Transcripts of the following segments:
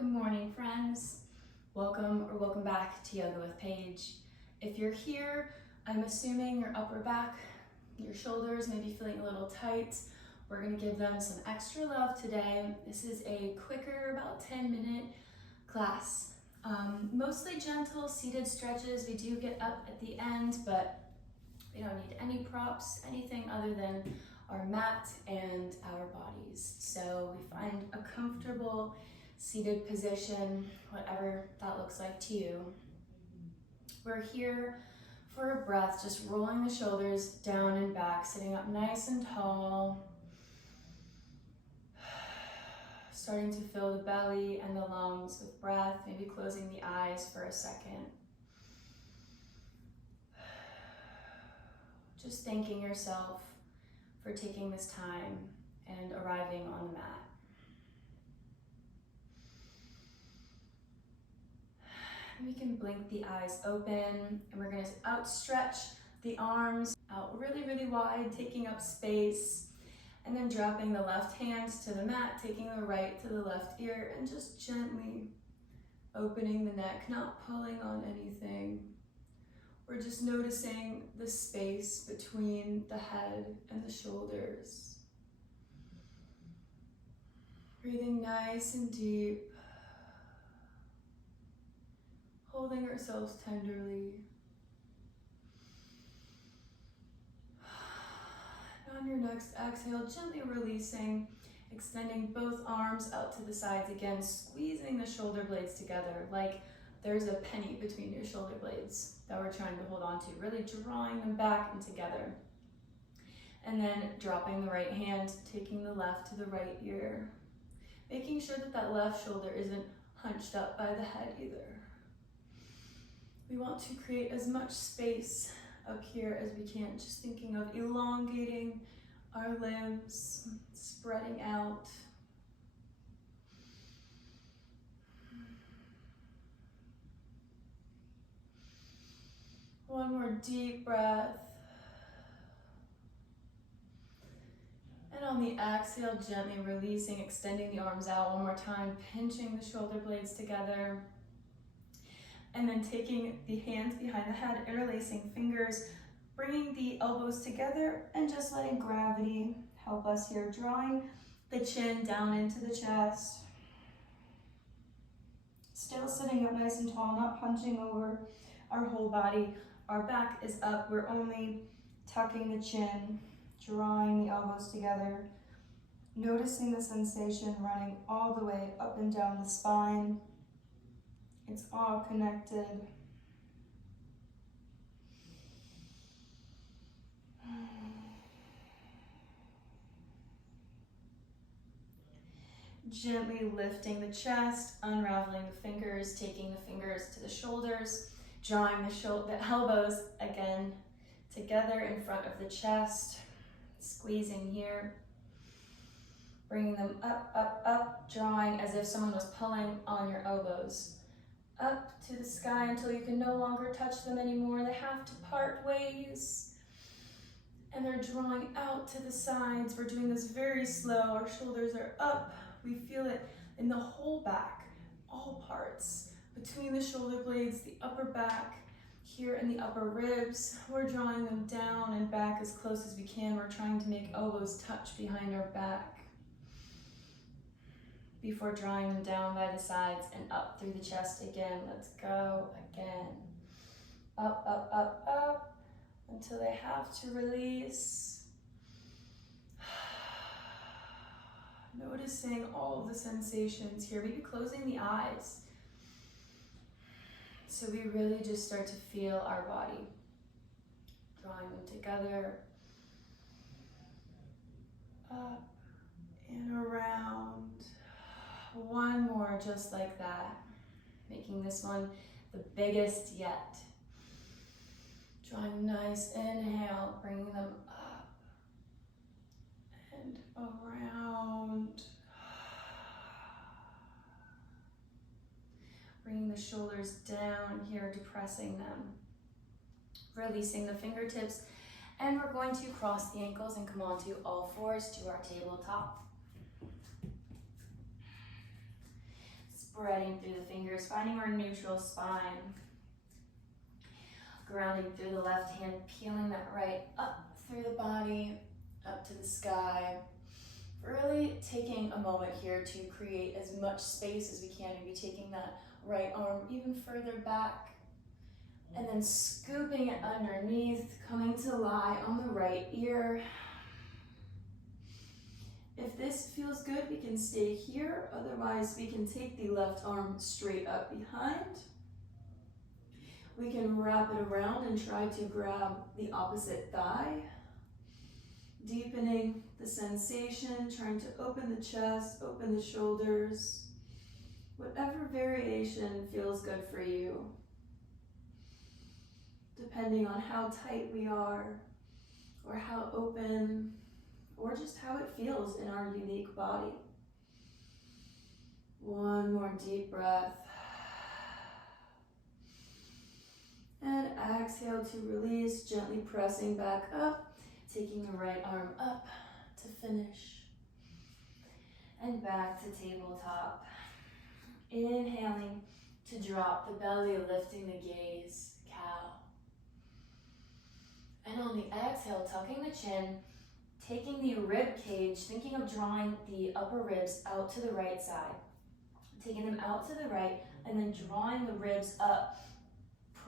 Good morning, friends. Welcome back to Yoga with Paige. If you're here, I'm assuming your upper back, your shoulders may be feeling a little tight. We're gonna give them some extra love today. This is a quicker, about 10-minute class. Mostly gentle seated stretches. We do get up at the end, but we don't need any props, anything other than our mat and our bodies. So we find a comfortable seated position, whatever that looks like to you. We're here for a breath, just rolling the shoulders down and back, sitting up nice and tall. Starting to fill the belly and the lungs with breath, maybe closing the eyes for a second. Just thanking yourself for taking this time and arriving on the mat. We can blink the eyes open, and we're going to outstretch the arms out really, really wide, taking up space, and then dropping the left hand to the mat, taking the right to the left ear, and just gently opening the neck, not pulling on anything. We're just noticing the space between the head and the shoulders. Breathing nice and deep. Holding ourselves tenderly. And on your next exhale, gently releasing, extending both arms out to the sides again, squeezing the shoulder blades together like there's a penny between your shoulder blades that we're trying to hold on to, really drawing them back and together. And then dropping the right hand, taking the left to the right ear, making sure that that left shoulder isn't hunched up by the head either. We want to create as much space up here as we can, just thinking of elongating our limbs, spreading out. One more deep breath. And on the exhale, gently releasing, extending the arms out one more time, pinching the shoulder blades together. And then taking the hands behind the head, interlacing fingers, bringing the elbows together, and just letting gravity help us here, drawing the chin down into the chest. Still sitting up nice and tall, not punching over our whole body. Our back is up, we're only tucking the chin, drawing the elbows together, noticing the sensation running all the way up and down the spine. It's all connected. Gently lifting the chest, unraveling the fingers, taking the fingers to the shoulders, drawing the elbows again together in front of the chest, squeezing here, bringing them up, up, up, drawing as if someone was pulling on your elbows. Up to the sky until you can no longer touch them anymore. They have to part ways. And they're drawing out to the sides. We're doing this very slow. Our shoulders are up. We feel it in the whole back, all parts. Between the shoulder blades, the upper back, here in the upper ribs. We're drawing them down and back as close as we can. We're trying to make elbows touch behind our back before drawing them down by the sides and up through the chest again. Let's go again. Up, up, up, up, until they have to release. Noticing all of the sensations here, maybe closing the eyes. So we really just start to feel our body. Drawing them together. Up and around. One more just like that, making this one the biggest yet. Drawing nice inhale, bringing them up and around. Bringing the shoulders down here, depressing them. Releasing the fingertips, and we're going to cross the ankles and come onto all fours to our tabletop. Threading through the fingers, finding our neutral spine. Grounding through the left hand, peeling that right up through the body, up to the sky. Really taking a moment here to create as much space as we can. Maybe taking that right arm even further back. And then scooping it underneath, coming to lie on the right ear. If this feels good, we can stay here. Otherwise, we can take the left arm straight up behind. We can wrap it around and try to grab the opposite thigh. Deepening the sensation, trying to open the chest, open the shoulders. Whatever variation feels good for you. Depending on how tight we are, or how open, or just how it feels in our unique body. One more deep breath. And exhale to release, gently pressing back up, taking the right arm up to finish. And back to tabletop. Inhaling to drop the belly, lifting the gaze, cow. And on the exhale, tucking the chin, taking the rib cage, thinking of drawing the upper ribs out to the right side. Taking them out to the right, and then drawing the ribs up,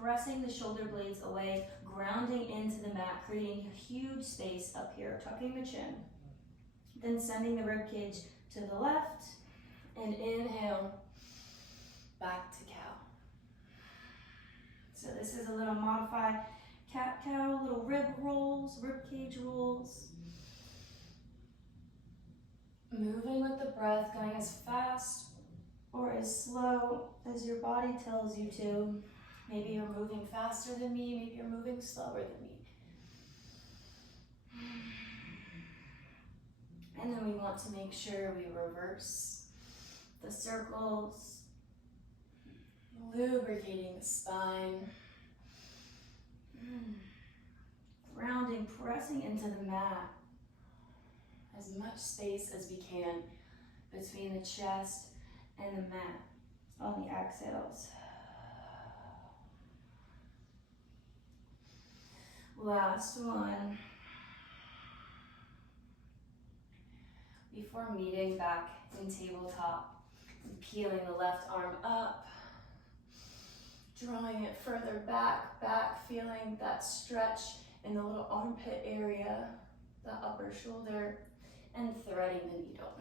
pressing the shoulder blades away, grounding into the mat, creating a huge space up here, tucking the chin. Then sending the rib cage to the left, and inhale, back to cow. So this is a little modified cat-cow, little rib rolls, rib cage rolls. Moving with the breath, going as fast or as slow as your body tells you to. Maybe you're moving faster than me, maybe you're moving slower than me. And then we want to make sure we reverse the circles, lubricating the spine. Grounding, pressing into the mat. As much space as we can between the chest and the mat on the exhales. Last one. Before meeting back in tabletop, peeling the left arm up, drawing it further back, feeling that stretch in the little armpit area, the upper shoulder, and threading the needle.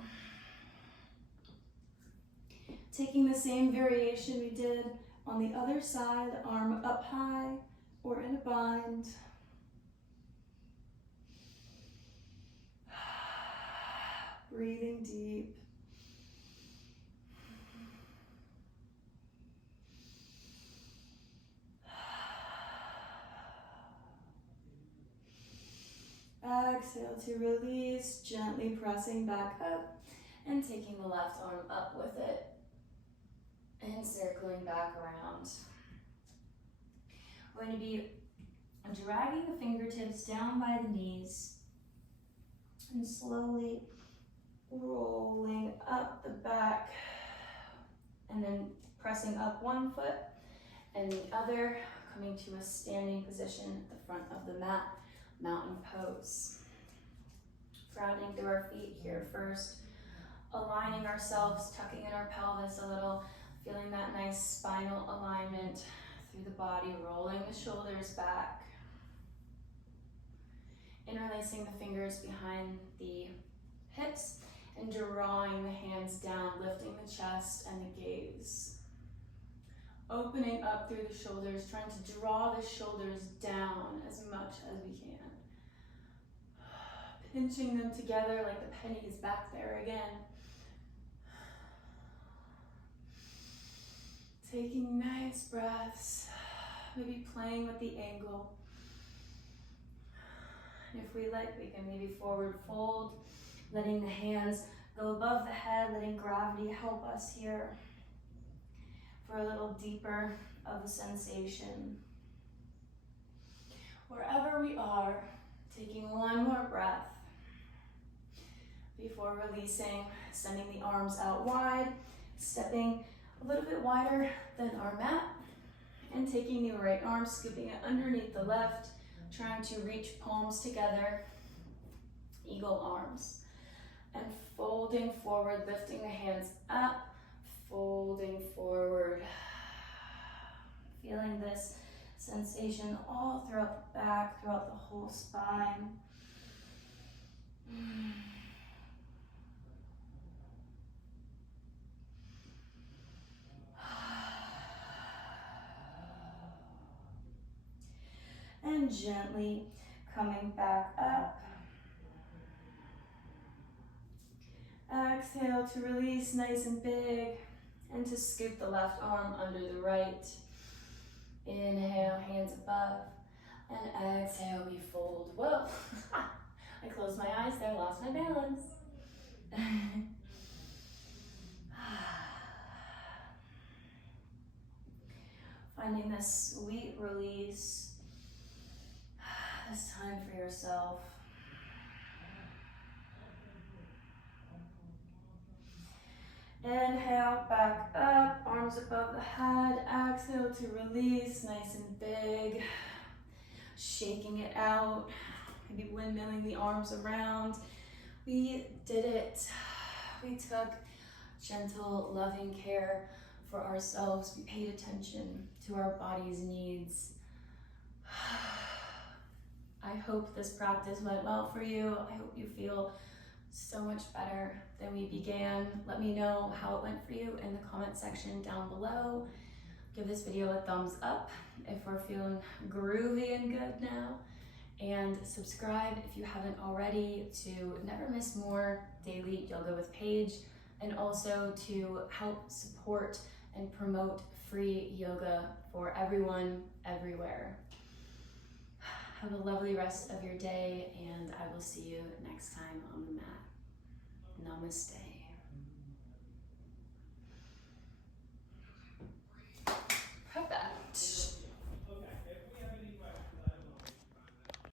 Taking the same variation we did on the other side, arm up high or in a bind. Breathing deep. Exhale to release, gently pressing back up and taking the left arm up with it and circling back around. We're going to be dragging the fingertips down by the knees and slowly rolling up the back and then pressing up one foot and the other, coming to a standing position at the front of the mat. Mountain pose. Grounding through our feet here first. Aligning ourselves, tucking in our pelvis a little. Feeling that nice spinal alignment through the body. Rolling the shoulders back. Interlacing the fingers behind the hips. And drawing the hands down, lifting the chest and the gaze. Opening up through the shoulders, trying to draw the shoulders down as much as we can. Pinching them together like the pennies back there again. Taking nice breaths, maybe playing with the angle. And if we like, we can maybe forward fold, letting the hands go above the head, letting gravity help us here for a little deeper of a sensation. Wherever we are, taking one more breath before releasing, sending the arms out wide, stepping a little bit wider than our mat. And taking the right arm, scooping it underneath the left, trying to reach palms together, eagle arms. And folding forward, lifting the hands up, folding forward. Feeling this sensation all throughout the back, throughout the whole spine. And gently coming back up. Exhale to release nice and big, and to scoop the left arm under the right. Inhale, hands above, and exhale, we fold. Whoa, I closed my eyes there, lost my balance. Finding this sweet release, this time for yourself. Inhale, back up, arms above the head. Exhale to release, nice and big. Shaking it out, maybe windmilling the arms around. We did it. We took gentle, loving care for ourselves. We paid attention to our body's needs. I hope this practice went well for you. I hope you feel so much better than we began. Let me know how it went for you in the comment section down below. Give this video a thumbs up if we're feeling groovy and good now. And subscribe if you haven't already to never miss more daily Yoga with Paige, and also to help support and promote free yoga for everyone, everywhere. Have a lovely rest of your day, and I will see you next time on the mat. Namaste.